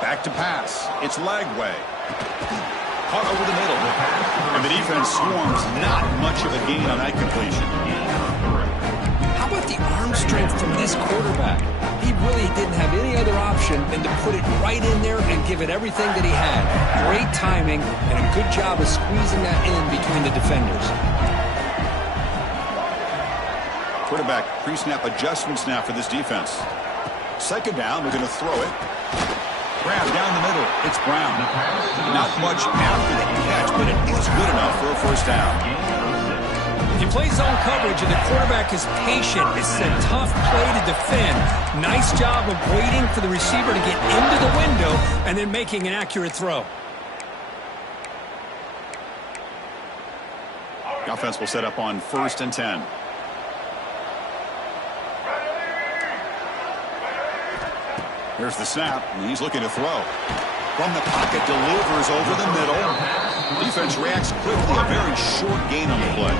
Back to pass. It's Lagway. Caught over the middle. And the defense swarms. Not much of a gain on that completion. How about the arm strength from this quarterback? He really didn't have any other option than to put it right in there and give it everything that he had. Great timing and a good job of squeezing that in between the defenders. Quarterback pre-snap adjustments now for this defense. Second down, they're going to throw it. Grab down the middle. It's Brown. Not much after the catch, but it is good enough for a first down. If you play zone coverage and the quarterback is patient, it's a tough play to defend. Nice job of waiting for the receiver to get into the window and then making an accurate throw. The offense will set up on 1st and 10. Here's the snap, and he's looking to throw. From the pocket, delivers over the middle. Defense reacts quickly, a very short gain on the play.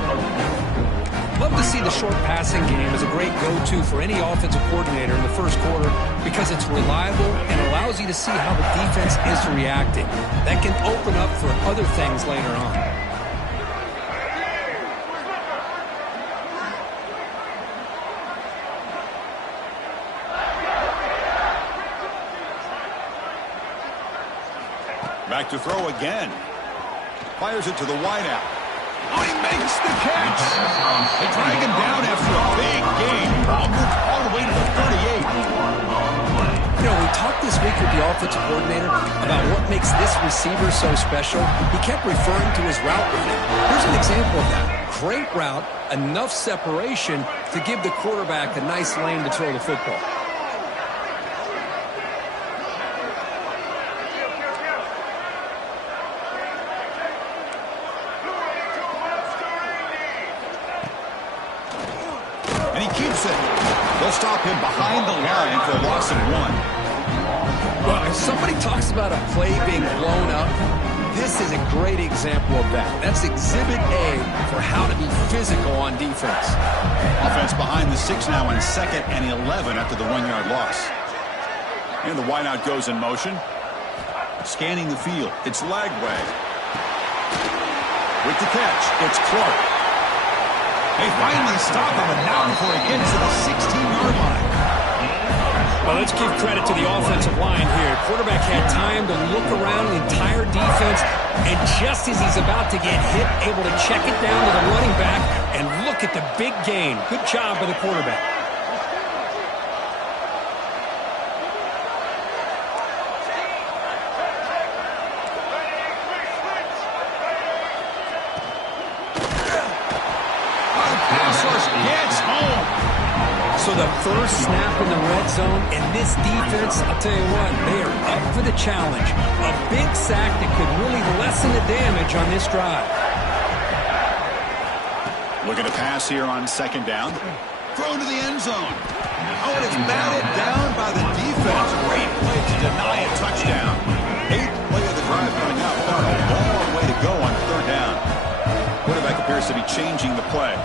Love to see the short passing game as a great go-to for any offensive coordinator in the first quarter because it's reliable and allows you to see how the defense is reacting. That can open up for other things later on. Back to throw again. Fires it to the wideout. Oh, he makes the catch. They drag him down after a big gain. Moved all the way to the 38. You know, we talked this week with the offensive coordinator about what makes this receiver so special. He kept referring to his route running. Here's an example of that. Great route, enough separation to give the quarterback a nice lane to throw the football. They'll stop him behind the line for a loss of 1. Well, if somebody talks about a play being blown up, this is a great example of that. That's exhibit A for how to be physical on defense. Offense behind the 6 now on 2nd and 11 after the 1-yard loss. And the wideout goes in motion. Scanning the field. It's Lagway. With the catch, it's Clark. They finally stop him, and now before he gets to the 16-yard line. Well, let's give credit to the offensive line here. Quarterback had time to look around the entire defense, and just as he's about to get hit, able to check it down to the running back, and look at the big gain. Good job by the quarterback. So the first snap in the red zone, and this defense, I'll tell you what, they are up for the challenge. A big sack that could really lessen the damage on this drive. Looking to pass here on 2nd down. Throw to the end zone. Oh, and it's batted down by the defense. Great play to deny a touchdown. 8th play of the drive coming up. Got a long way to go on 3rd down. Quarterback appears to be changing the play.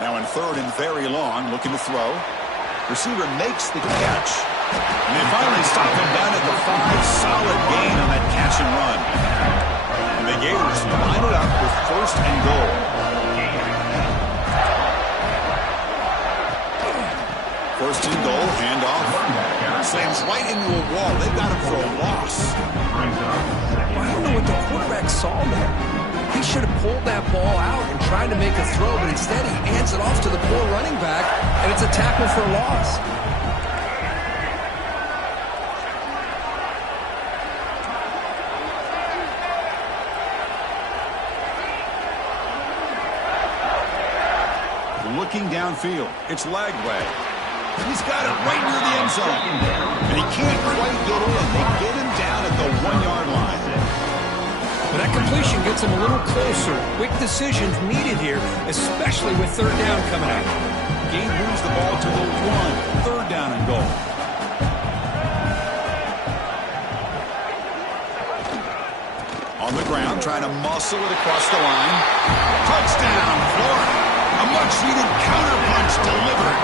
Now in 3rd and very long, looking to throw. Receiver makes the catch. And they finally stop him down at the 5. Solid gain on that catch and run. And the Gators line it up with 1st and goal. First and goal, handoff. Slams right into a wall. They've got him for a loss. I don't know what the quarterback saw there. He should have pulled that ball out and tried to make a throw, but instead he hands it off to the poor running back, and it's a tackle for a loss. Looking downfield, it's Lagway. He's got it right near the end zone, and he can't quite get in. They get him down at the 1-yard line. completion gets him a little closer. Quick decisions needed here, especially with third down coming up. Gain moves the ball to the 1. Third down and goal. On the ground, trying to muscle it across the line. Touchdown, Florida. A much-needed counterpunch delivered.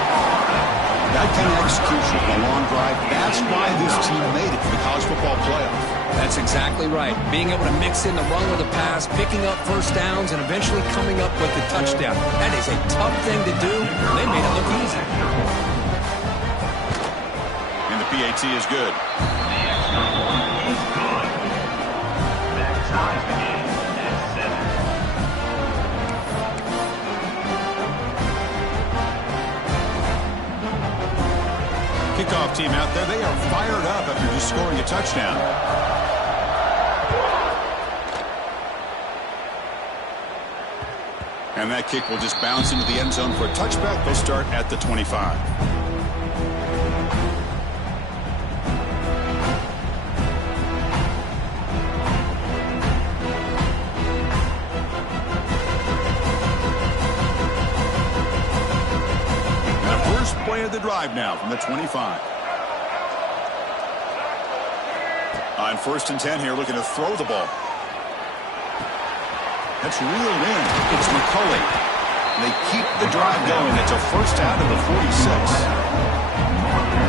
That kind of execution on a long drive, that's why this team made it to the college football playoff. That's exactly right. Being able to mix in the run with the pass, picking up first downs, and eventually coming up with the touchdown. That is a tough thing to do. They made it look easy. And the PAT is good. Kickoff team out there, they are fired up after just scoring a touchdown. And that kick will just bounce into the end zone for a touchback. They'll start at the 25. Play of the drive now from the 25. On 1st and 10 here, looking to throw the ball. That's reeled in. It's McCulley. They keep the drive going. It's a first down to the 46.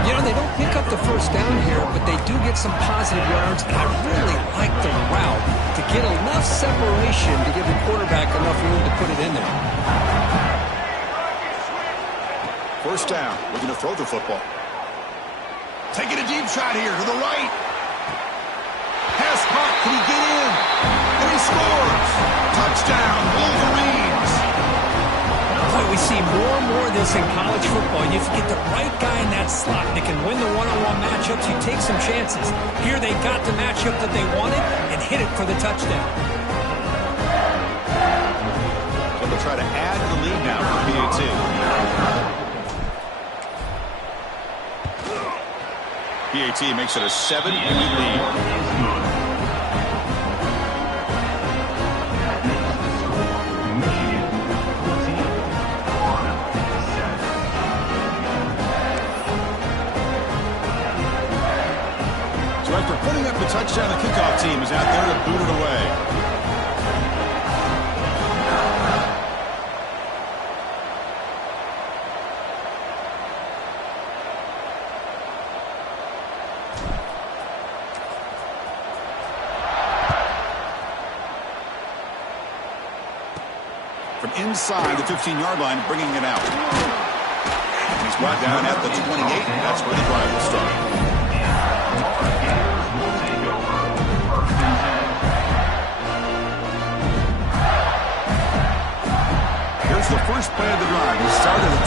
You know, they don't pick up the first down here, but they do get some positive yards, and I really like the route to get enough separation to give the quarterback enough room to put it in there. First down, looking to throw the football. Taking a deep shot here to the right. Pass caught, can he get in? And he scores! Touchdown, Wolverines! Boy, we see more and more of this in college football. If you get the right guy in that slot that can win the one-on-one matchups, you take some chances. Here they got the matchup that they wanted and hit it for the touchdown. So they'll try to add to the lead now for PAT. PAT makes it a 7-point lead. So after putting up the touchdown, the kickoff team is out there to boot it away. From inside the 15-yard line, bringing it out. He's brought down at the 28, and that's where the drive will start. Here's the first play of the drive. He started at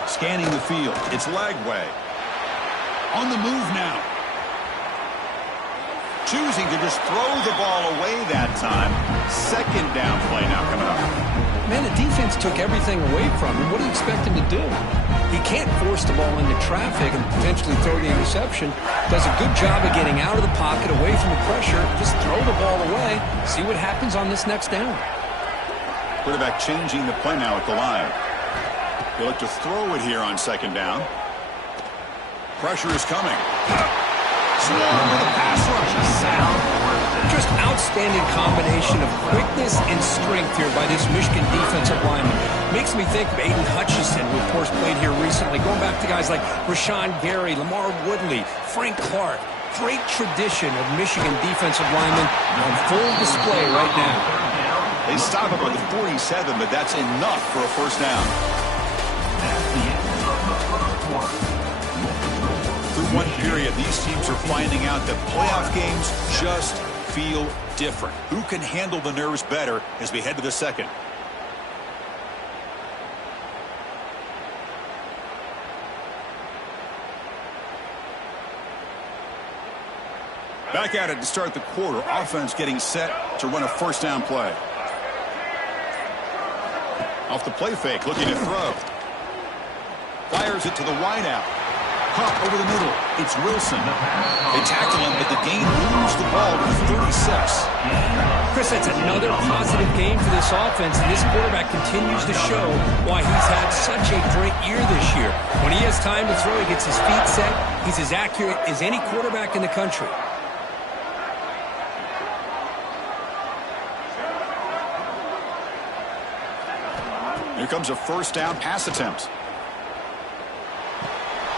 28. Scanning the field. It's Lagway. On the move now. Choosing to just throw the ball away that time. Second down play now coming up. Man, the defense took everything away from him. What do you expect him to do? He can't force the ball into traffic and potentially throw the interception. Does a good job of getting out of the pocket, away from the pressure. Just throw the ball away. See what happens on this next down. Quarterback changing the play now at the line. He'll look to throw it here on second down. Pressure is coming. Swarm with a pass rush. Just outstanding combination of quickness and strength here by this Michigan defensive lineman. Makes me think of Aiden Hutchinson, who of course played here recently. Going back to guys like Rashawn Gary, Lamar Woodley, Frank Clark. Great tradition of Michigan defensive linemen on full display right now. They stop him at the 47, but that's enough for a first down. Through one period, these teams are finding out that playoff games just feel different. Who can handle the nerves better as we head to the second? Back at it to start the quarter. Offense getting set to run a first down play. Off the play fake, looking to throw. Fires it to the wideout. Puck over the middle. It's Wilson. They tackle him, but the gain moves the ball to the 36. Chris, that's another positive game for this offense, and this quarterback continues to show why he's had such a great year this year. When he has time to throw, he gets his feet set. He's as accurate as any quarterback in the country. Here comes a first down pass attempt.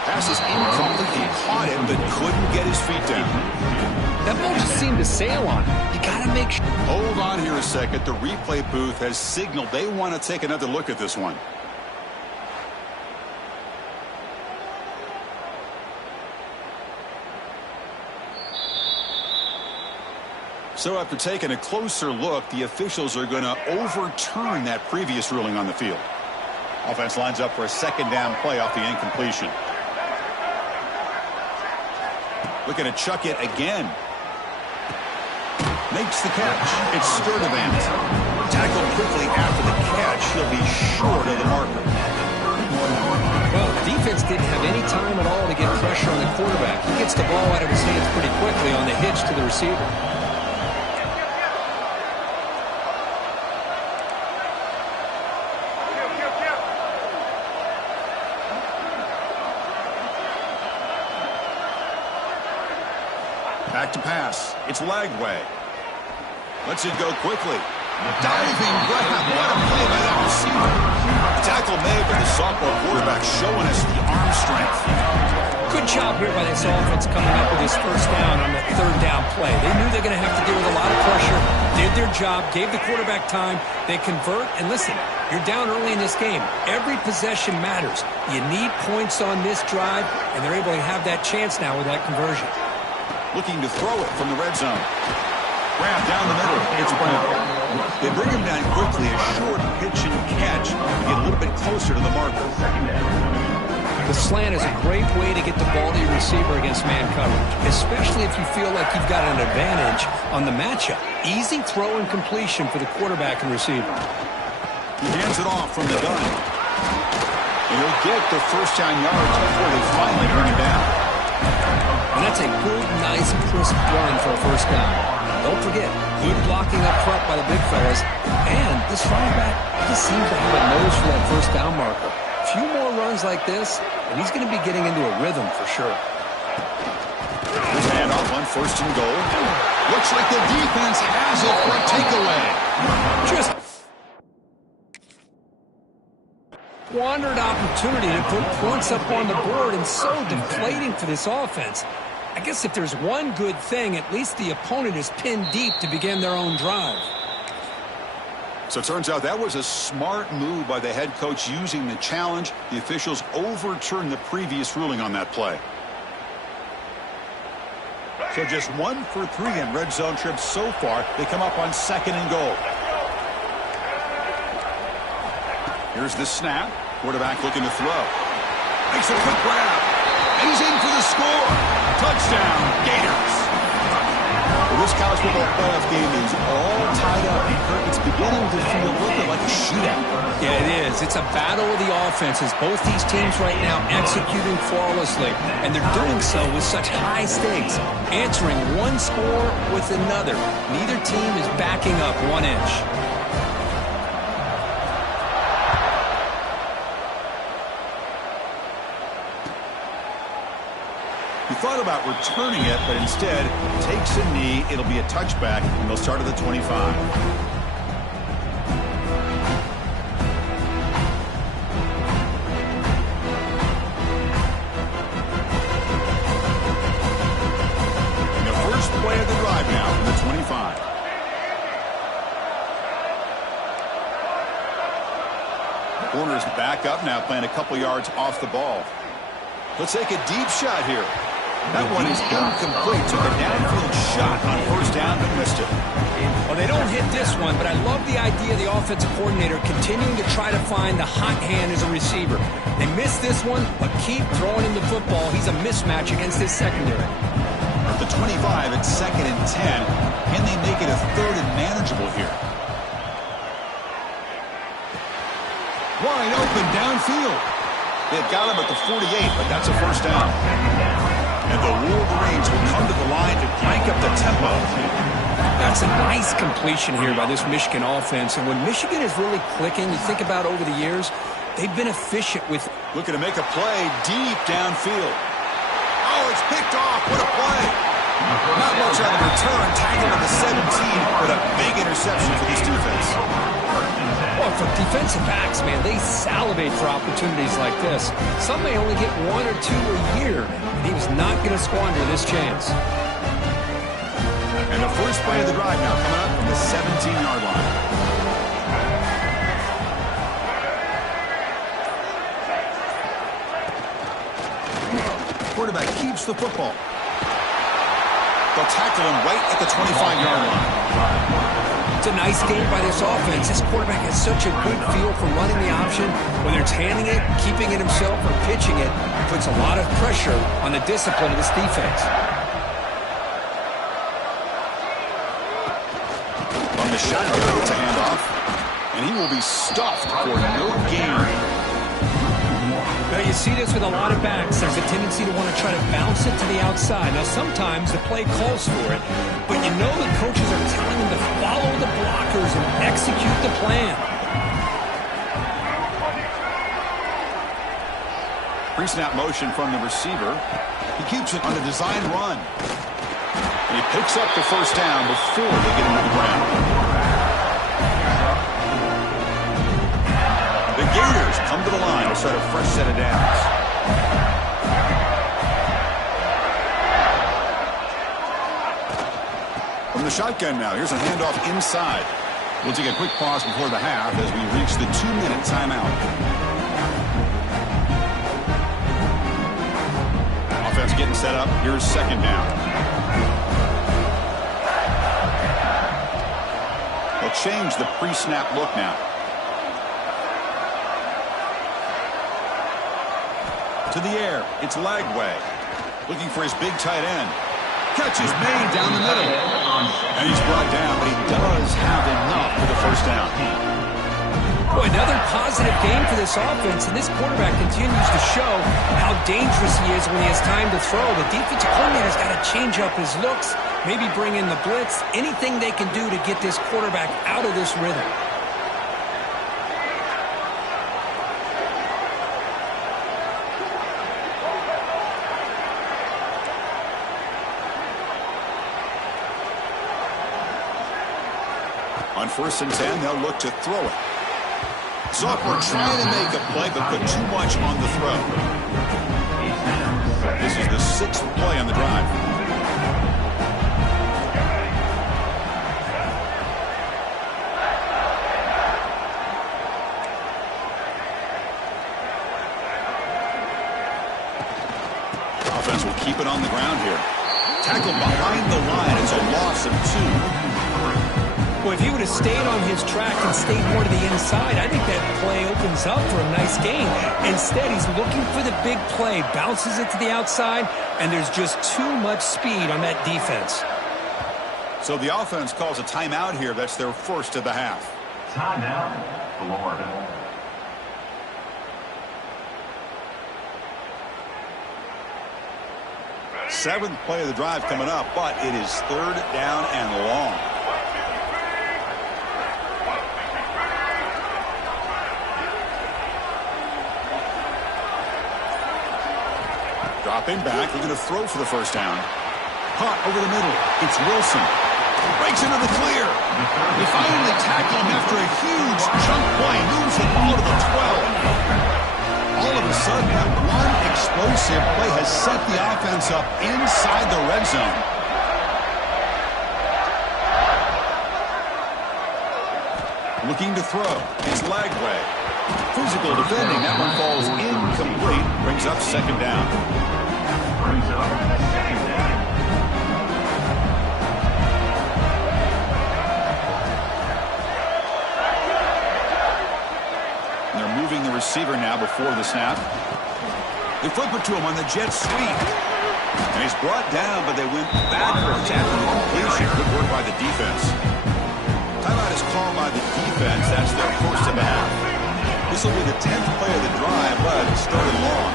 Pass is incomplete. He caught it, but couldn't get his feet down. That ball just seemed to sail on him. You got to make sure. Hold on here a second. The replay booth has signaled they want to take another look at this one. So after taking a closer look, the officials are going to overturn that previous ruling on the field. Offense lines up for a second down play off the incompletion. Looking to chuck it again. Makes the catch. It's Sturdivant. Tackled quickly after the catch. He'll be short of the marker. Well, the defense didn't have any time at all to get pressure on the quarterback. He gets the ball out of his hands pretty quickly on the hitch to the receiver. Back to pass. It's Lagway. Lets it go quickly. Diving grab. What a play by that receiver. Tackle made by the sophomore quarterback, showing us the arm strength. Good job here by this offense coming up with his first down on that third down play. They knew they're going to have to deal with a lot of pressure. Did their job. Gave the quarterback time. They convert. And listen, you're down early in this game. Every possession matters. You need points on this drive, and they're able to have that chance now with that conversion. Looking to throw it from the red zone. Grab down the middle. It's Brown. They bring him down quickly. A short pitch and catch to get a little bit closer to the marker. The slant is a great way to get the ball to your receiver against man coverage, especially if you feel like you've got an advantage on the matchup. Easy throw and completion for the quarterback and receiver. He hands it off from the gun. And he'll get the first down yards before they finally bring him down. And that's a good, nice, crisp run for a first down. Don't forget, good blocking up front by the big fellas. And this running back just seems to have a nose for that first down marker. A few more runs like this, and he's going to be getting into a rhythm for sure. His handoff on first and goal. Looks like the defense has it for a takeaway. Just squandered opportunity to put points up on the board, and so deflating for this offense. I guess if there's one good thing, at least the opponent is pinned deep to begin their own drive. So it turns out that was a smart move by the head coach using the challenge. The officials overturned the previous ruling on that play. So just 1 for 3 in red zone trips so far. They come up on second and goal. Here's the snap. Quarterback looking to throw. Makes a quick grab. And he's in for the score. Touchdown, Gators. Well, this college football playoff game is all tied up. It's beginning to feel a little bit like a shootout. Yeah, it is. It's a battle of the offenses. Both these teams right now executing flawlessly, and they're doing so with such high stakes, answering one score with another. Neither team is backing up 1 inch. He thought about returning it, but instead takes a knee. It'll be a touchback, and they'll start at the 25. And the first play of the drive now from the 25. Corner's back up now, playing a couple yards off the ball. Let's take a deep shot here. That one is incomplete. Took a downfield shot on first down, but missed it. Well, they don't hit this one, but I love the idea of the offensive coordinator continuing to try to find the hot hand as a receiver. They missed this one, but keep throwing him the football. He's a mismatch against his secondary. At the 25, it's second and 10. Can they make it a third and manageable here? Wide open downfield. They've got him at the 48, but that's a first down. And the Wolverines will come to the line to crank up the tempo. That's a nice completion here by this Michigan offense. And when Michigan is really clicking, you think about over the years, they've been efficient with... Looking to make a play deep downfield. Oh, it's picked off. What a play. Not much on the return. Tackled at the 17, but a big interception for this defense. Well, for defensive backs, man, they salivate for opportunities like this. Some may only get 1 or 2 a year, and he was not going to squander this chance. And the first play of the drive now coming up from the 17-yard line. Quarterback keeps the football. They'll tackle him right at the 25-yard line. It's a nice game by this offense. This quarterback has such a good feel for running the option. Whether it's handing it, keeping it himself, or pitching it, puts a lot of pressure on the discipline of this defense. On the shotgun, it's a handoff, and he will be stuffed for no gain. Now, you see this with a lot of backs. There's a tendency to want to try to bounce it to the outside. Now, sometimes the play calls for it, but you know the coaches are telling them to follow the blockers and execute the plan. Pre-snap motion from the receiver. He keeps it on a design run. And he picks up the first down before they get him to the ground. The Gators come to the line to start a fresh set of downs. From the shotgun now, here's a handoff inside. We'll take a quick pause before the half as we reach the 2-minute timeout. Offense getting set up. Here's second down. They'll change the pre-snap look now. To the air, it's Lagway. Looking for his big tight end. Catch is made down the middle. And he's brought down, but he does have enough for the first down. Boy, another positive game for this offense, and this quarterback continues to show how dangerous he is when he has time to throw. The defensive coordinator's got to change up his looks, maybe bring in the blitz, anything they can do to get this quarterback out of this rhythm. On 1st and 10, they'll look to throw it. Sophomore trying to make a play, but put too much on the throw. This is the 6th play on the drive. Offense will keep it on the ground here. Tackled behind the line. It's a loss of 2. Well, if he would have stayed on his track and stayed more to the inside, I think that play opens up for a nice gain. Instead, he's looking for the big play, bounces it to the outside, and there's just too much speed on that defense. So the offense calls a timeout here. That's their first of the half. Timeout, Florida. Seventh play of the drive coming up, but it is 3rd down and long. Dropping back, looking to throw for the first down. Caught over the middle. It's Wilson. Breaks into the clear. They finally tackle him after a huge chunk play. Moves the ball to the 12. All of a sudden, that one explosive play has set the offense up inside the red zone. Looking to throw. It's Lagway. Physical defending. That one falls incomplete. Brings up second down. And they're moving the receiver now before the snap. They flip it to him on the jet sweep. And he's brought down, but they went backwards after the completion. Good work by the defense. Timeout is called by the defense. That's their first of the half. This will be the 10th play of the drive, but it started long.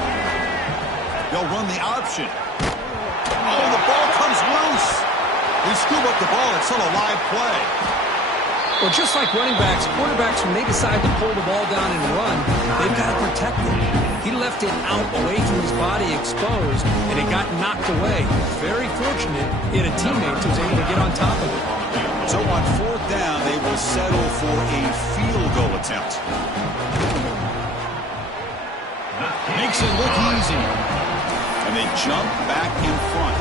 They'll run the option. Oh, the ball comes loose. They scoop up the ball. It's still a live play. Well, just like running backs, quarterbacks, when they decide to pull the ball down and run, they've got to protect it. He left it out away from his body exposed, and it got knocked away. Very fortunate he had a teammate who was able to get on top of it. So on 4th down, they will settle for a field goal attempt. Makes it look easy. And they jump back in front.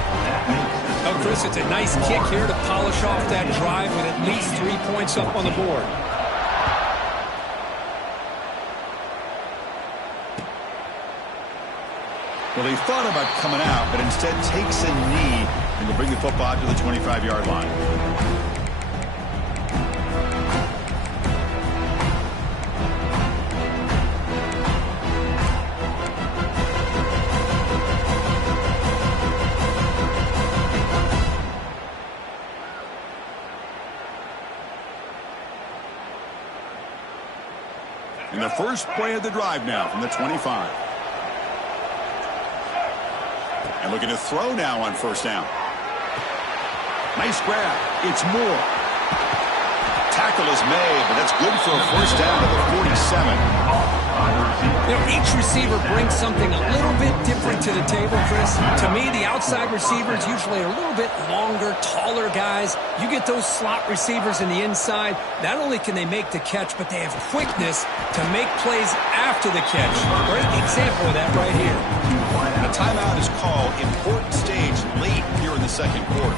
Oh, Chris, it's a nice kick here to polish off that drive with at least 3 points up on the board. Well, he thought about coming out, but instead takes a knee and will bring the football to the 25-yard line. In the first play of the drive now from the 25. And looking to throw now on 1st down. Nice grab. It's Moore. Tackle is made, but that's good for a 1st down to the 47. You know, each receiver brings something a little bit different to the table, Chris. To me, the outside receivers usually are a little bit longer, taller guys. You get those slot receivers in the inside, not only can they make the catch, but they have quickness to make plays after the catch. Great example of that right here. A timeout is called. Important stage late here in the 2nd quarter.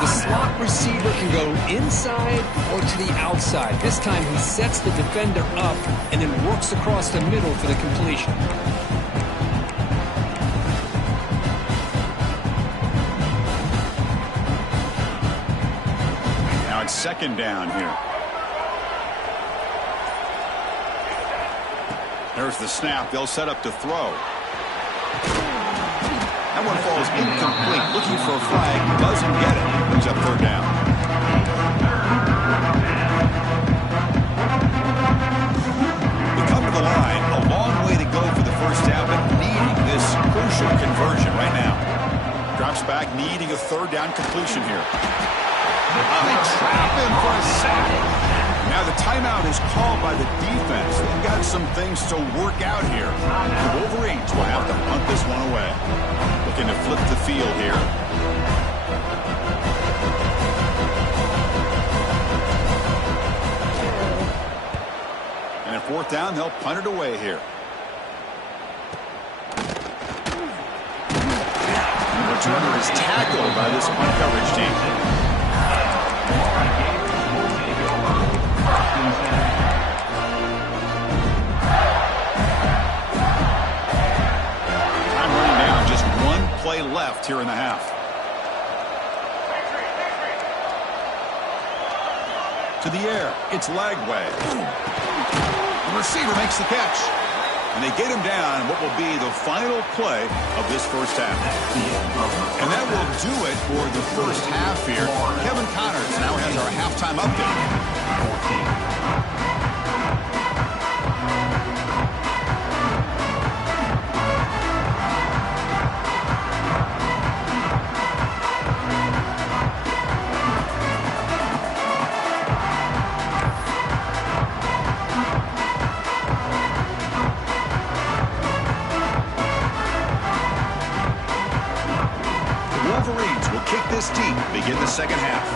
The slot receiver can go inside or to the outside. This time he sets the defender up and then works across the middle for the completion. Now it's 2nd down here. There's the snap. They'll set up to throw. That one falls incomplete. Looking for a flag. Doesn't get it. Brings up 3rd down. We come to the line. A long way to go for the 1st down, but needing this crucial conversion right now. Drops back, needing a 3rd down completion here. Oh, they trap him for a sack. Now the timeout is called by the defense. They've got some things to work out here. The Wolverines will have to punt this one away. Looking to flip the field here. And at 4th down, they'll punt it away here. The returner is tackled by this punt coverage team. Time running down, just 1 play left here in the half. To the air, it's Lagway. The receiver makes the catch. And they get him down what will be the final play of this 1st half. And that will do it for the 1st half here. Kevin Connors now has our halftime update. Wolverines will kick this deep, begin the 2nd half.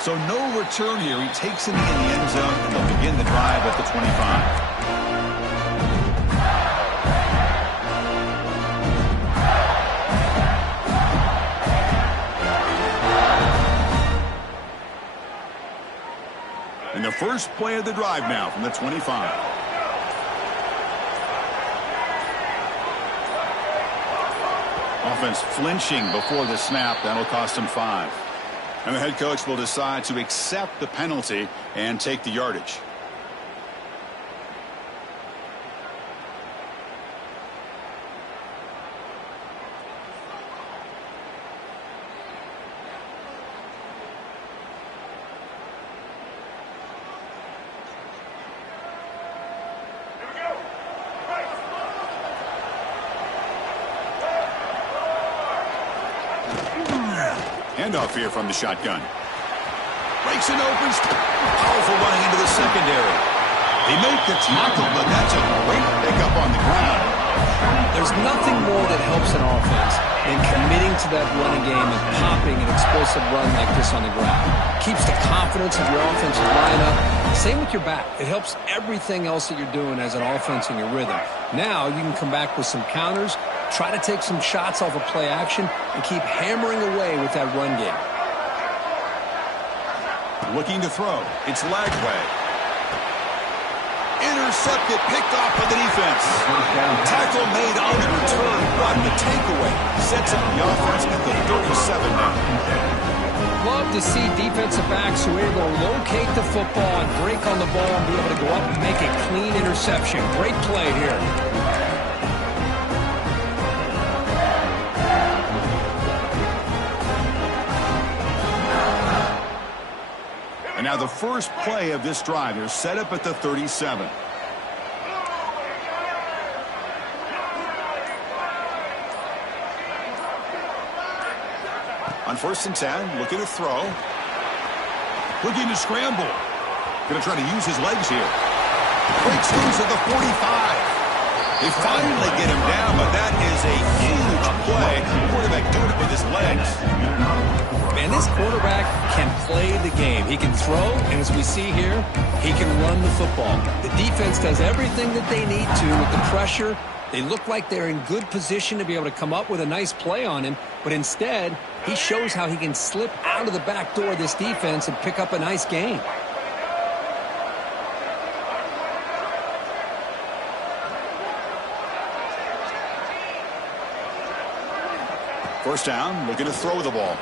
So no return here. He takes it in the end zone, and they'll begin the drive at the 25. And the first play of the drive now from the 25. Offense flinching before the snap. That'll cost him 5. And the head coach will decide to accept the penalty and take the yardage. Handoff here from the shotgun. Breaks an open. Powerful running into the secondary. They make the tackle, but that's a great pickup on the ground. There's nothing more that helps an offense than committing to that running game and popping an explosive run like this on the ground. Keeps the confidence of your offensive line up. Same with your back. It helps everything else that you're doing as an offense in your rhythm. Now you can come back with some counters, try to take some shots off of play action, and keep hammering away with that run game. Looking to throw. It's Lagway. Intercepted, picked off by the defense. Tackle made on the return, but the takeaway sets up the offense at the 37 now. Love to see defensive backs who are able to locate the football and break on the ball and be able to go up and make a clean interception. Great play here. And now the first play of this drive. They're set up at the 37. On 1st and 10, looking to throw. Looking to scramble. Going to try to use his legs here. Breaks loose at the 45. They finally get him down, but that is a huge play. Quarterback doing it with his legs. Man, this quarterback can play the game. He can throw, and as we see here, he can run the football. The defense does everything that they need to with the pressure. They look like they're in good position to be able to come up with a nice play on him, but instead, he shows how he can slip out of the back door of this defense and pick up a nice gain. First down, looking to throw the ball.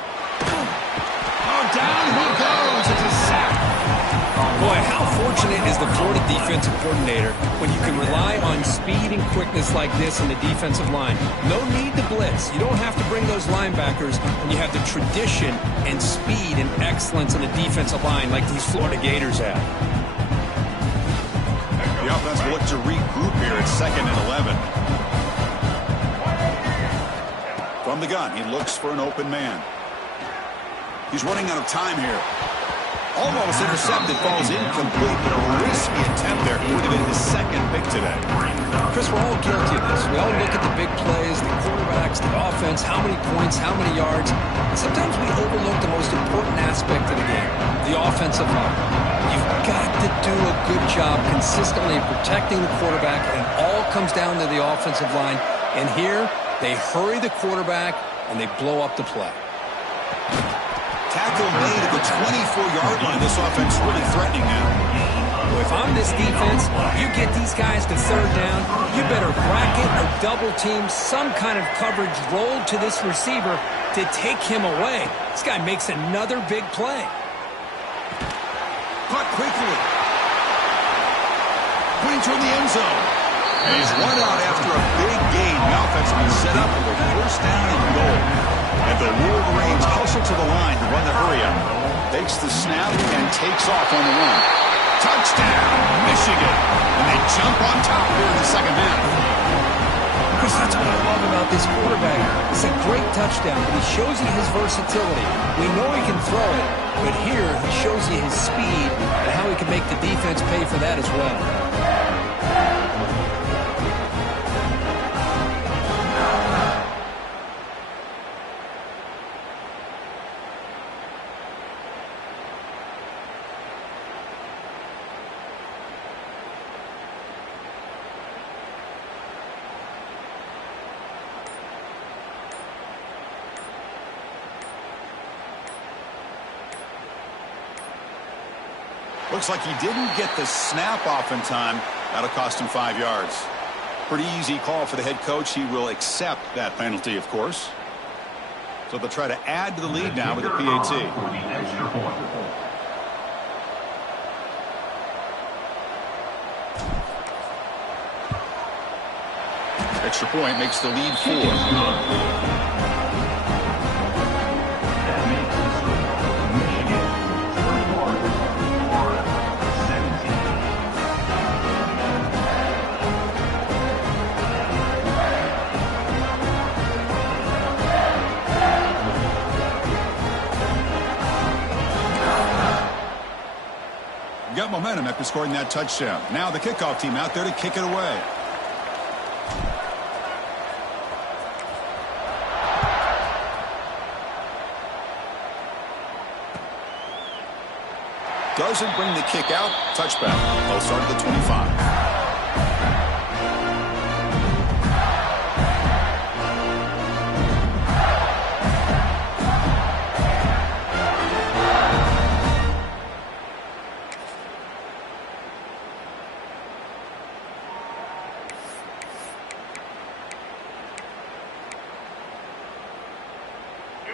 Oh, down he goes. It's a sack. Boy, how fortunate is the Florida defensive coordinator when you can rely on speed and quickness like this in the defensive line. No need to blitz. You don't have to bring those linebackers when you have the tradition and speed and excellence in the defensive line like these Florida Gators have. The offense will look to regroup here at 2nd and 11. From the gun, he looks for an open man. He's running out of time here. Almost intercepted, falls incomplete, but a risky attempt there. It would have been his 2nd pick today. Chris, we're all guilty of this. We all look at the big plays, the quarterbacks, the offense, how many points, how many yards. And sometimes we overlook the most important aspect of the game, the offensive line. You've got to do a good job consistently protecting the quarterback, and it all comes down to the offensive line. And here, they hurry the quarterback, and they blow up the play. Tackle made at the 24-yard line. This offense really threatening now. Well, if I'm this defense, you get these guys to 3rd down, you better bracket or double team some kind of coverage roll to this receiver to take him away. This guy makes another big play. Caught quickly. Putting toward the end zone. And he's run out after a big gain. The offense will be set up with a 1st down and goal. And the Wolverines hustle to the line to run the hurry-up. Takes the snap and takes off on the run. Touchdown, Michigan. And they jump on top here in the 2nd half. Chris, that's what I love about this quarterback. It's a great touchdown, but he shows you his versatility. We know he can throw it, but here he shows you his speed and how he can make the defense pay for that as well. Looks like he didn't get the snap off in time. That'll cost him 5 yards. Pretty easy call for the head coach. He will accept that penalty, of course. So they'll try to add to the lead now with a PAT. Extra point makes the lead 4. Got momentum after scoring that touchdown. Now the kickoff team out there to kick it away. Doesn't bring the kick out. Touchback. They'll start at the 25.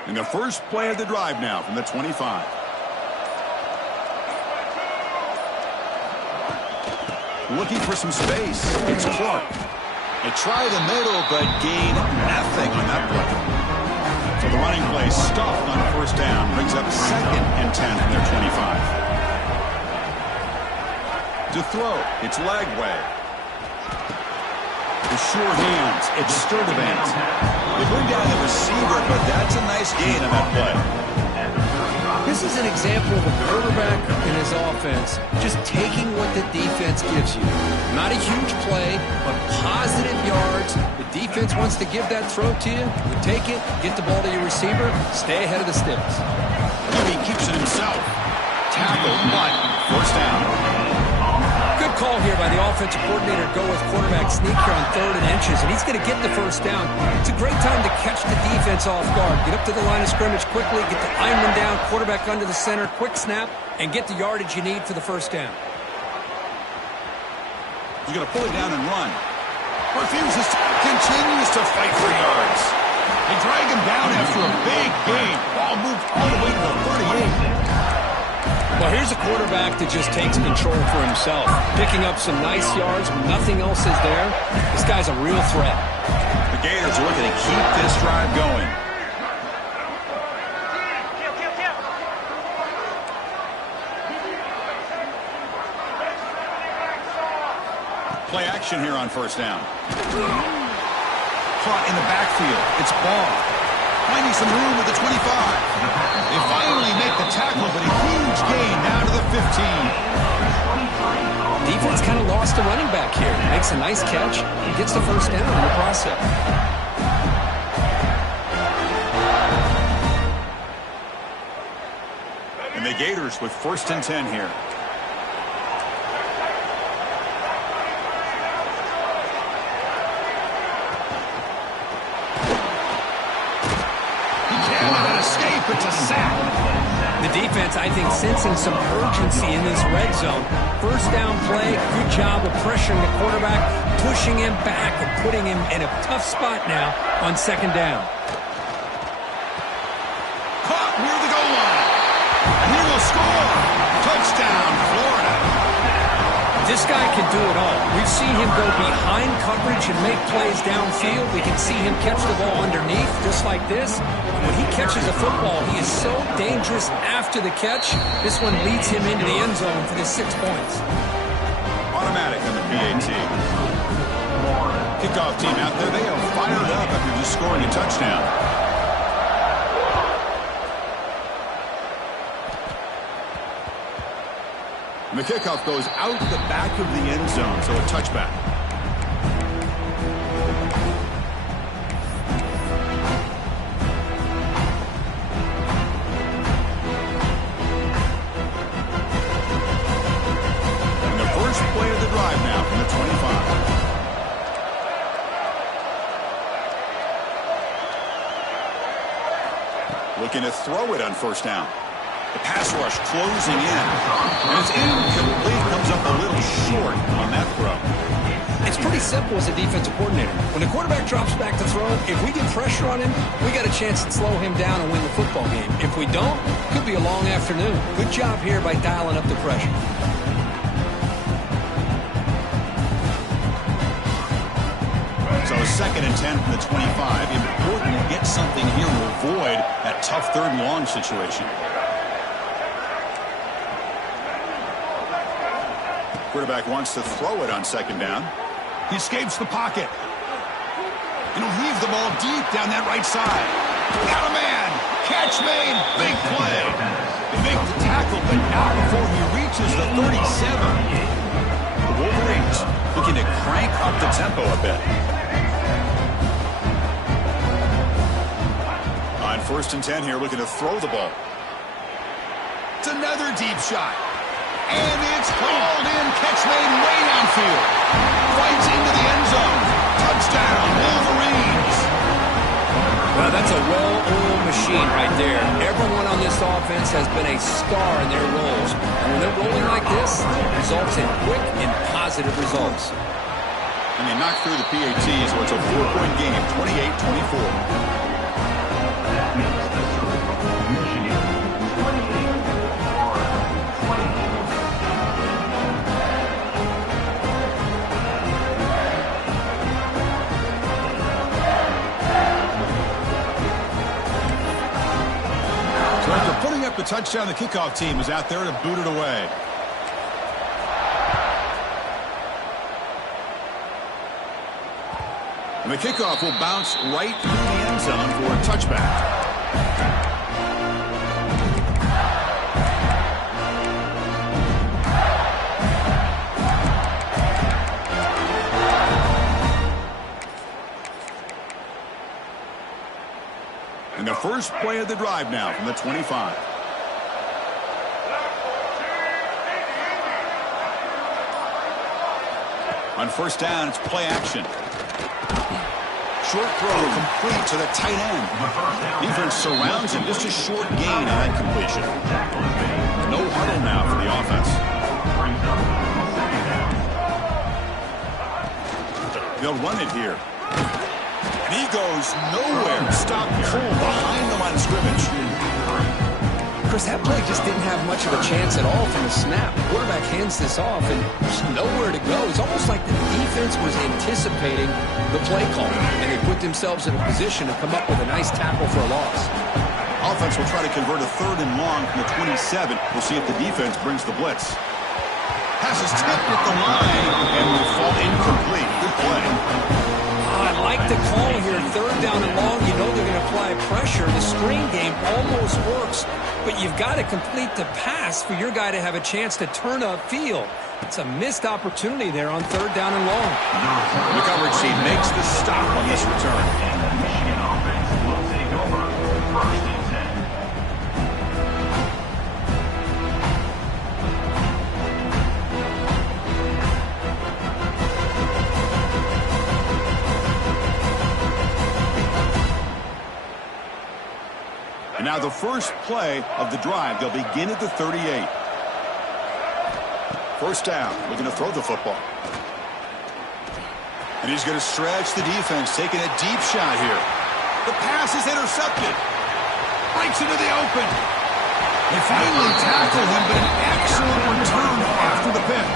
And the first play of the drive now from the 25. Looking for some space. It's Clark. They try the middle, but gain nothing on that play. So the running play stuffed on first down. Brings up 2nd and 10 from their 25. To throw, it's Lagway. The sure hands, it's Sturdivant. They bring down the receiver, but that's a nice gain on that play. This is an example of a quarterback in his offense just taking what the defense gives you. Not a huge play, but positive yards. The defense wants to give that throw to you. You take it, get the ball to your receiver, stay ahead of the sticks. He keeps it himself. Tackle, but first down. Good call here by the offensive coordinator to go with quarterback sneak here on 3rd and inches, and he's going to get the first down. It's a great time to catch the defense off guard. Get up to the line of scrimmage quickly, get the lineman down, quarterback under the center, quick snap, and get the yardage you need for the first down. He's going to pull it down and run. Refuses to, continues to fight for yards. They drag him down after a big gain. Ball moved all the way to the 38. Well, here's a quarterback that just takes control for himself. Picking up some nice yards when nothing else is there. This guy's a real threat. The Gators are looking to keep this drive going. Play action here on first down. Caught in the backfield. It's Ball. Finding some room with the 25. They finally make the tackle, but a huge gain down to the 15. Defense kind of lost a running back here. Makes a nice catch and gets the first down in the process. And the Gators with 1st and 10 here. It's a sack. The defense, I think, sensing some urgency in this red zone. First down play, good job of pressuring the quarterback, pushing him back and putting him in a tough spot now on 2nd down. Caught near the goal line. And he will score. Touchdown, Florida. This guy can do it all. We've seen him go behind coverage and make plays downfield. We can see him catch the ball underneath, just like this. When he catches a football, he is so dangerous after the catch. This one leads him into the end zone for the 6 points. Automatic on the PAT. Kickoff team out there. They are fired up after just scoring a touchdown. And the kickoff goes out the back of the end zone, so a touchback. And the first play of the drive now from the 25. Looking to throw it on first down. The pass rush closing in. And it's incomplete. Comes up a little short on that throw. It's pretty simple as a defensive coordinator. When the quarterback drops back to throw, if we get pressure on him, we got a chance to slow him down and win the football game. If we don't, it could be a long afternoon. Good job here by dialing up the pressure. So 2nd and 10 from the 25. Important to get something here to avoid that tough 3rd and long situation. Quarterback wants to throw it on 2nd down. He escapes the pocket. And he'll heave the ball deep down that right side. Got a man. Catch made. Big play. They make the tackle, but not before he reaches reaches the 37. The Wolverines looking to crank up the tempo a bit. On 1st and 10 here, looking to throw the ball. It's another deep shot. And it's hauled in. Catch made way downfield. Fights into the end zone. Touchdown, Wolverines. Well, that's a well-oiled machine right there. Everyone on this offense has been a star in their roles. And when they're rolling like this, it results in quick and positive results. And they knock through the PATs, so it's a 4-point game, 28-24. So after putting up the touchdown, the kickoff team is out there to boot it away. And the kickoff will bounce right through the end zone for a touchback. And the first play of the drive now from the 25. On 1st down, it's play action. Short throw complete to the tight end. Defense surrounds him. Just a short gain on that completion. No huddle now for the offense. They'll run it here. And he goes nowhere. Stop cold behind the line of scrimmage. Chris, that play just didn't have much of a chance at all from the snap. The quarterback hands this off, and there's nowhere to go. It's almost like the defense was anticipating the play call, and they put themselves in a position to come up with a nice tackle for a loss. Offense will try to convert a 3rd and long from the 27. We'll see if the defense brings the blitz. Pass is tipped at the line and will fall incomplete. Good play. I like the call here. 3rd down and long. You know they're going to apply pressure. The screen game almost works, but you've got to complete the pass for your guy to have a chance to turn upfield. It's a missed opportunity there on 3rd down and long. The coverage team makes the stop on this return. And the Michigan offense will take over 1st and 10. And now the first play of the drive. They'll begin at the 38. 1st down, looking to throw the football. And he's going to stretch the defense, taking a deep shot here. The pass is intercepted. Breaks into the open. They finally tackle him, but an excellent return after the pick.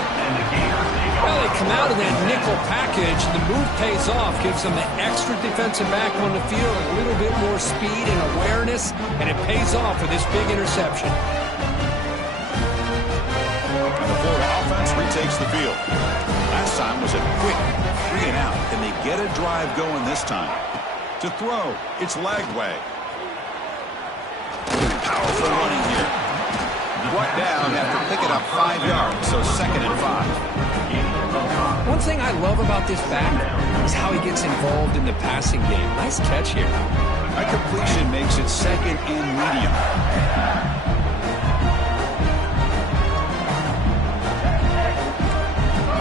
Well, they come out of that nickel package. The move pays off, gives them the extra defensive back on the field, a little bit more speed and awareness, and it pays off with this big interception. And the Florida offense retakes the field. Last time was a quick 3 and out. Can they get a drive going this time? To throw, it's Lagway. Powerful running here. Brought down after picking up 5 yards, so 2nd and 5. One thing I love about this back is how he gets involved in the passing game. Nice catch here. That completion makes it 2nd and medium.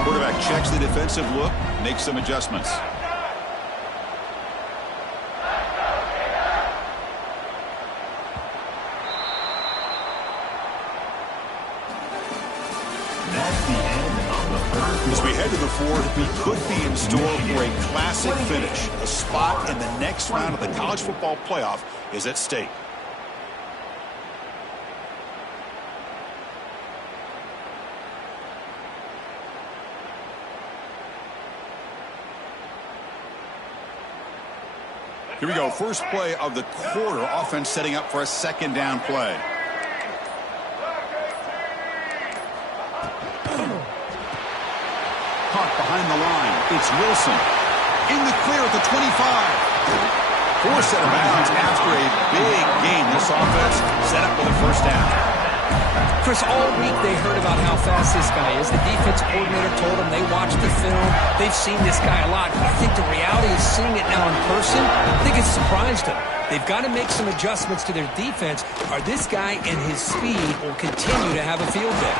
Quarterback checks the defensive look, makes some adjustments. As we head to the 4th, we could be in store for a classic finish. A spot in the next round of the college football playoff is at stake. Here we go. First play of the quarter. Offense setting up for a 2nd down play. Caught behind the line. It's Wilson. In the clear at the 25. Forced out of bounds after a big gain. This offense set up with a 1st down. Chris, all week they heard about how fast this guy is. The defense coordinator told them they watched the film. They've seen this guy a lot. But I think the reality is seeing it now in person, I think it's surprised them. They've got to make some adjustments to their defense, or this guy and his speed will continue to have a field day.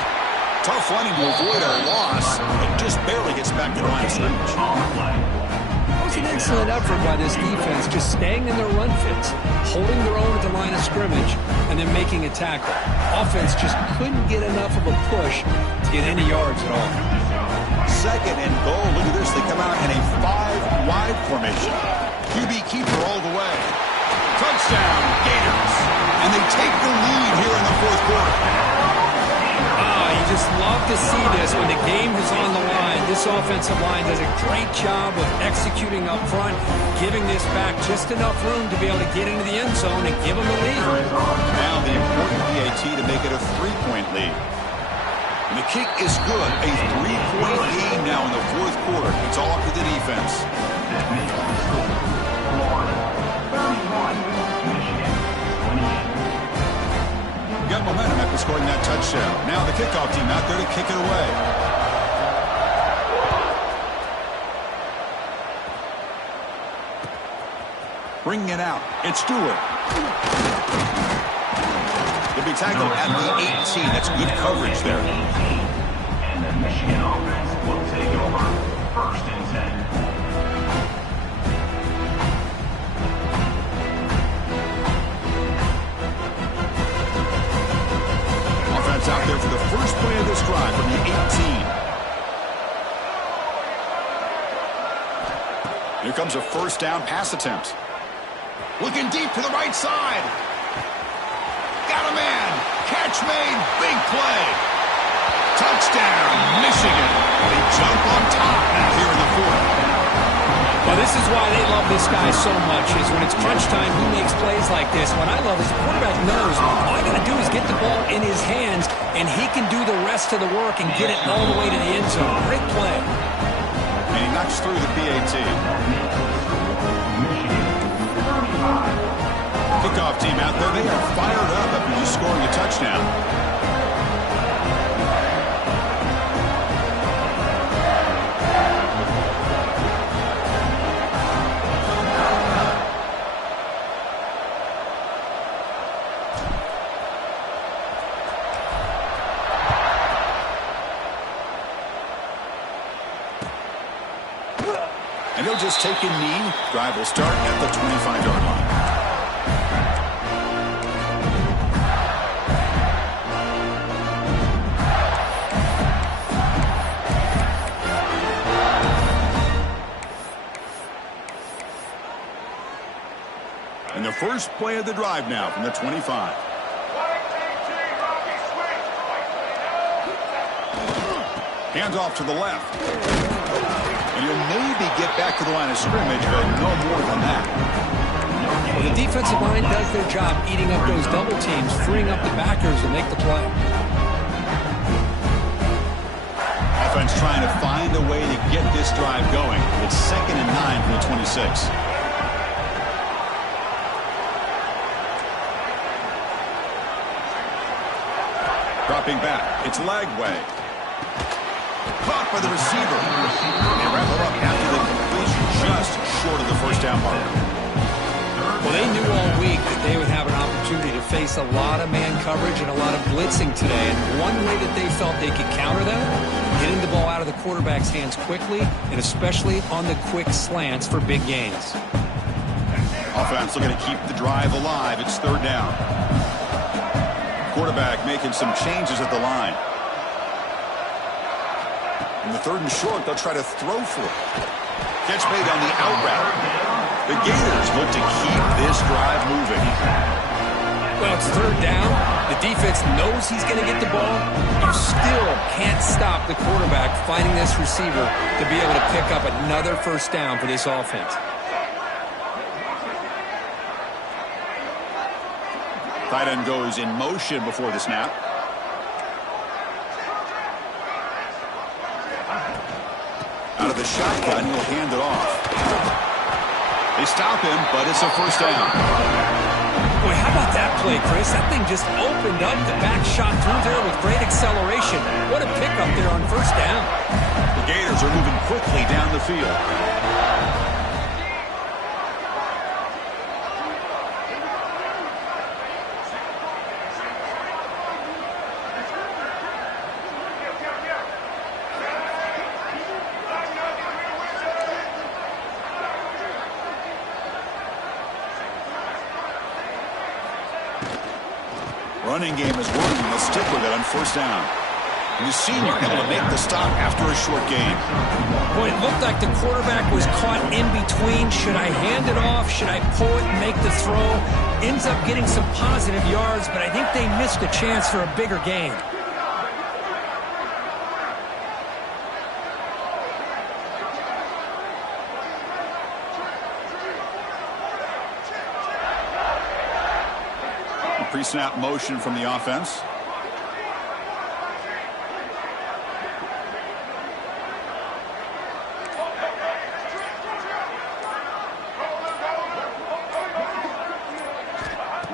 Tough running to avoid a loss, but just barely gets back to the line of scrimmage. That was an excellent effort by this defense, just staying in their run fits, holding their own at the line of scrimmage, and then making a tackle. Offense just couldn't get enough of a push to get any yards at all. Second and goal. Look at this. They come out in a 5-wide formation. QB keeper all the way. Touchdown, Gators. And they take the lead here in the fourth quarter. You just love to see this when the game is on the line. This offensive line does a great job of executing up front, giving this back just enough room to be able to get into the end zone and give them the lead. Now the important PAT to make it a 3-point lead. And the kick is good. A 3-point lead now in the fourth quarter. It's all up to the defense. Got momentum after scoring that touchdown. Now the kickoff team out there to kick it away. Bringing it out. It's Stewart. He'll be tackled at the 18. That's good coverage there. And the Michigan offense will take over. 1st and 10. Out there for the first play of this drive from the 18. Here comes a first down pass attempt. Looking deep to the right side. Got a man. Catch made. Big play. Touchdown, Michigan. They jump on top now here in the fourth. Well, this is why they love this guy so much, is when it's crunch time, he makes plays like this. What I love is the quarterback knows all I got to do is get the ball in his hands, and he can do the rest of the work and get it all the way to the end zone. Great play. And he knocks through the PAT. Kickoff team out there, they are fired up after just scoring a touchdown. And he'll just take a knee. Drive will start at the 25-yard line. And the first play of the drive now from the 25. Hands off to the left. And you'll maybe get back to the line of scrimmage, but no more than that. Well, the defensive line does their job eating up those double teams, freeing up the backers to make the play. Offense trying to find a way to get this drive going. It's 2nd and 9 from the 26. Dropping back. It's Lagway. Caught by the receiver. They wrap it up after the completion, just short of the first down mark. Well, they knew all week that they would have an opportunity to face a lot of man coverage and a lot of blitzing today. And one way that they felt they could counter that, getting the ball out of the quarterback's hands quickly, and especially on the quick slants for big gains. Offense looking to keep the drive alive. It's 3rd down. Quarterback making some changes at the line. In the 3rd and short, they'll try to throw for it. Catch made on the out route. The Gators look to keep this drive moving. Well, it's 3rd down. The defense knows he's going to get the ball. You still can't stop the quarterback finding this receiver to be able to pick up another first down for this offense. Tight end goes in motion before the snap. Out of the shotgun, he'll hand it off. They stop him, but it's a first down. Boy, how about that play, Chris. That thing just opened up. The back shot through there with great acceleration. What a pickup there on first down. The Gators are moving quickly down the field. Running game is working. They'll stick with it on first down. And the senior able to make the stop after a short gain. Boy, it looked like the quarterback was caught in between. Should I hand it off? Should I pull it and make the throw? Ends up getting some positive yards, but I think they missed a chance for a bigger gain. Pre-snap motion from the offense.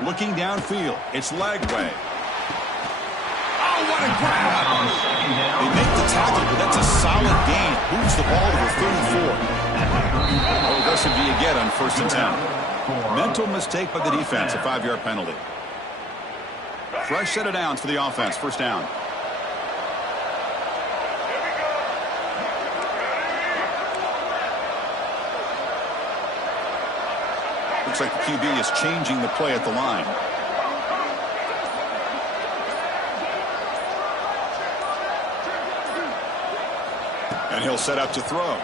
Looking downfield. It's leg way. Oh, what a grab! They make the tackle, but that's a solid gain. Moves the ball to the 34. How aggressive do you get on first and 10? Mental mistake by the defense, a 5-yard penalty. Fresh set of downs for the offense. First down. Looks like the QB is changing the play at the line. And he'll set up to throw. Oh,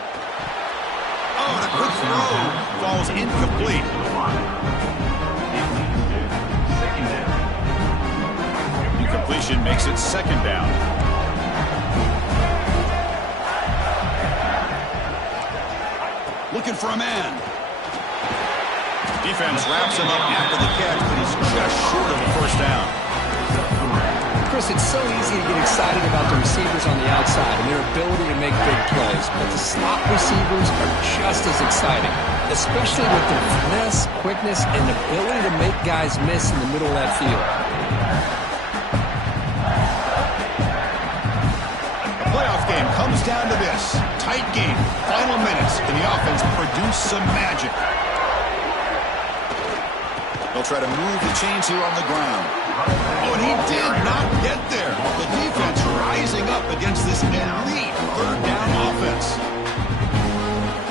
and a quick throw falls incomplete. Completion makes it second down. Looking for a man. Defense wraps him up after the catch, but he's just short of a first down. Chris, it's so easy to get excited about the receivers on the outside and their ability to make big plays, but the slot receivers are just as exciting, especially with their finesse, quickness, and ability to make guys miss in the middle of that field. Playoff game comes down to this. Tight game. Final minutes. Can the offense produce some magic? They'll try to move the chains here on the ground. Oh, and he did not get there. The defense rising up against this elite third down offense.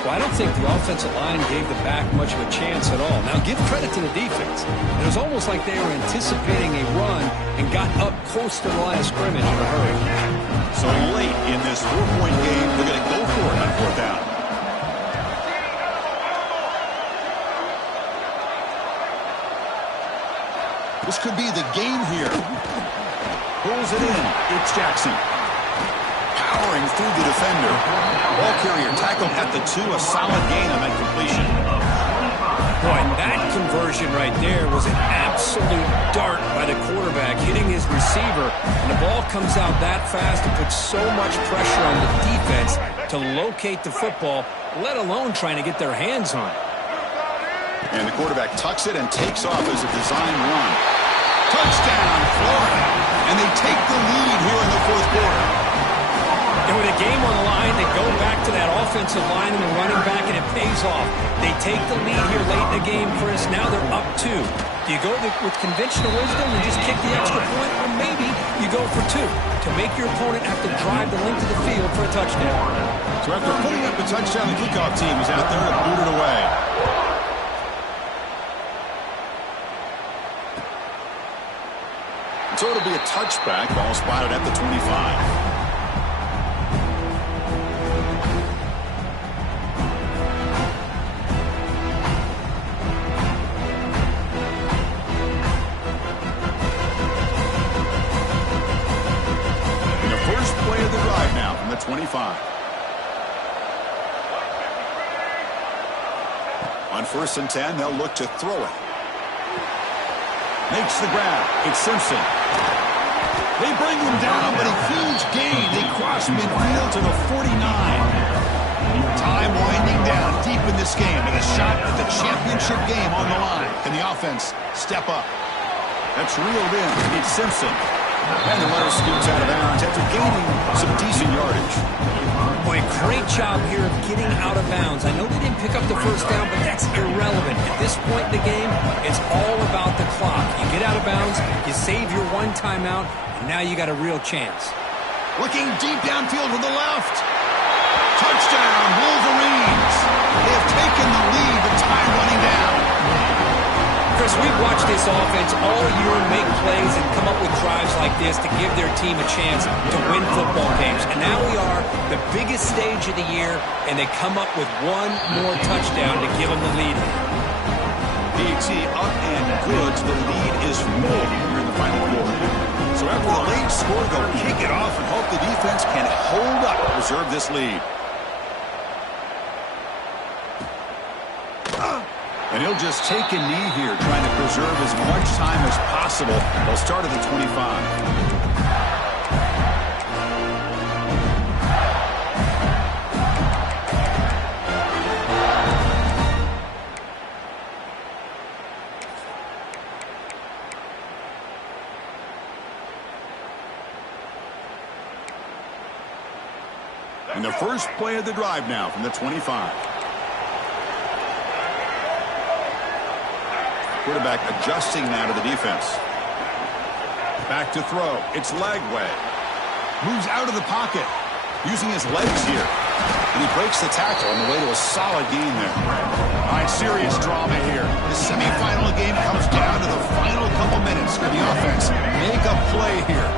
Well, I don't think the offensive line gave the back much of a chance at all. Now, give credit to the defense. It was almost like they were anticipating a run and got up close to the line of scrimmage in a hurry. So late in this 4-point game, they're going to go for it on fourth down. This could be the game here. Pulls it in. It's Jackson. Powering through the defender. Ball carrier tackled at the 2. A solid gain on that completion. Boy, that conversion right there was an absolute dart by the quarterback, hitting his receiver, and the ball comes out that fast and puts so much pressure on the defense to locate the football, let alone trying to get their hands on it. And the quarterback tucks it and takes off as a design run. Touchdown, Florida! And they take the lead here in the fourth quarter. And with a game on the line, they go back to that offensive line and the running back, and it pays off. They take the lead here late in the game, Chris. Now they're up 2. Do you go with conventional wisdom and just kick the extra point? Or maybe you go for 2 to make your opponent have to drive the length of the field for a touchdown. So after putting up a touchdown, the kickoff team is out there and boot it away. So it'll be a touchback, ball spotted at the 25. Play of the drive now from the 25. On first and 10, they'll look to throw it. Makes the grab. It's Simpson. They bring him down, but a huge gain. They cross midfield to the 49. Time winding down deep in this game with a shot at the championship game on the line. Can the offense step up? That's reeled in. It's Simpson. And the runner scoots out of bounds after gaining some decent yardage. Boy, great job here of getting out of bounds. I know they didn't pick up the first down, but that's irrelevant. At this point in the game, it's all about the clock. You get out of bounds, you save your one timeout, and now you got a real chance. Looking deep downfield to the left. Touchdown, Wolverines. They have taken the lead, but time running down. Chris, we've watched this offense all year make plays and come up with drives like this to give their team a chance to win football games. And now we are the biggest stage of the year, and they come up with one more touchdown to give them the lead. DT up and good. The lead is full here in the final quarter. So after the late score, they'll kick it off and hope the defense can hold up and preserve this lead. And he'll just take a knee here, trying to preserve as much time as possible. They'll start at the 25. And the first play of the drive now from the 25. Quarterback adjusting now to the defense. Back to throw. It's Lagway. Moves out of the pocket. Using his legs here. And he breaks the tackle on the way to a solid gain there. All right, serious drama here. The semifinal game comes down to the final couple minutes for the offense. Make a play here.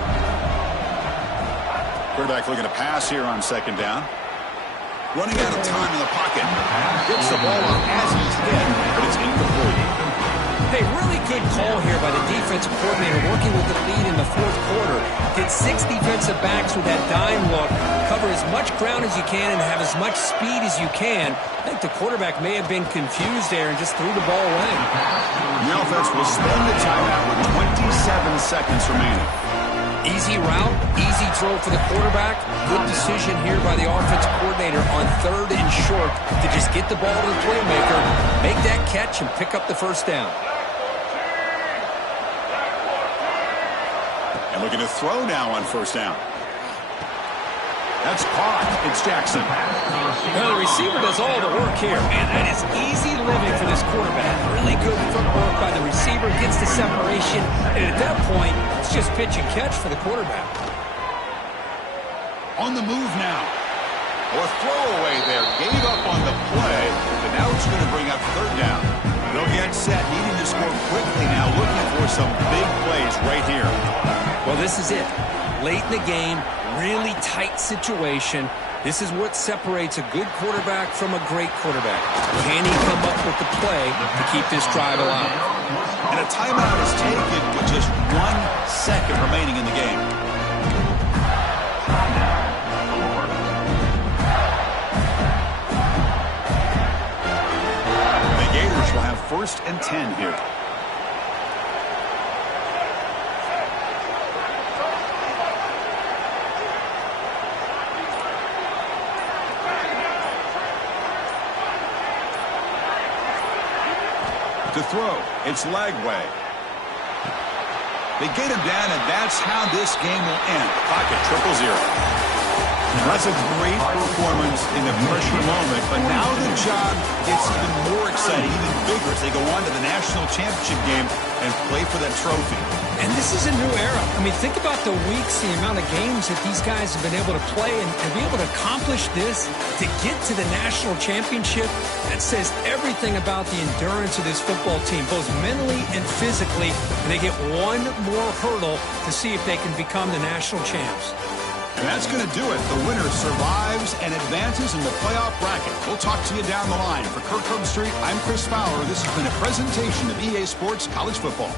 Quarterback looking to pass here on second down. Running out of time in the pocket. Gets the ball up as he's hit, but it's incomplete. Hey, really good call here by the defensive coordinator working with the lead in the fourth quarter. Get 6 defensive backs with that dime look. Cover as much ground as you can and have as much speed as you can. I think the quarterback may have been confused there and just threw the ball away. The offense will spend the timeout with 27 seconds remaining. Easy route, easy throw for the quarterback. Good decision here by the offensive coordinator on 3rd and short to just get the ball to the playmaker, make that catch, and pick up the first down. And looking to throw now on first down. That's caught. It's Jackson. Well, the receiver does all the work here. Man, that is easy living for this quarterback. Really good footwork by the receiver. Gets the separation. And at that point, it's just pitch and catch for the quarterback. On the move now. Or throwaway there. Gave up on the play. But now it's going to bring up 3rd down. They'll get set. Needing to score quickly now. Looking for some big plays right here. Well, this is it. Late in the game, really tight situation. This is what separates a good quarterback from a great quarterback. Can he come up with the play to keep this drive alive? And a timeout is taken with just 1 second remaining in the game. The Gators will have 1st and 10 here. To throw, it's Lagway. They get him down, and that's how this game will end. Pocket 0-0. That's a great performance in the pressure moment, but now the job gets even more exciting, even bigger as they go on to the national championship game and play for that trophy. And this is a new era. I mean, think about the weeks, the amount of games that these guys have been able to play and be able to accomplish this, to get to the national championship. That says everything about the endurance of this football team, both mentally and physically. And they get one more hurdle to see if they can become the national champs. And that's going to do it. The winner survives and advances in the playoff bracket. We'll talk to you down the line. For Kirk Herbstreit, I'm Chris Fowler. This has been a presentation of EA Sports College Football.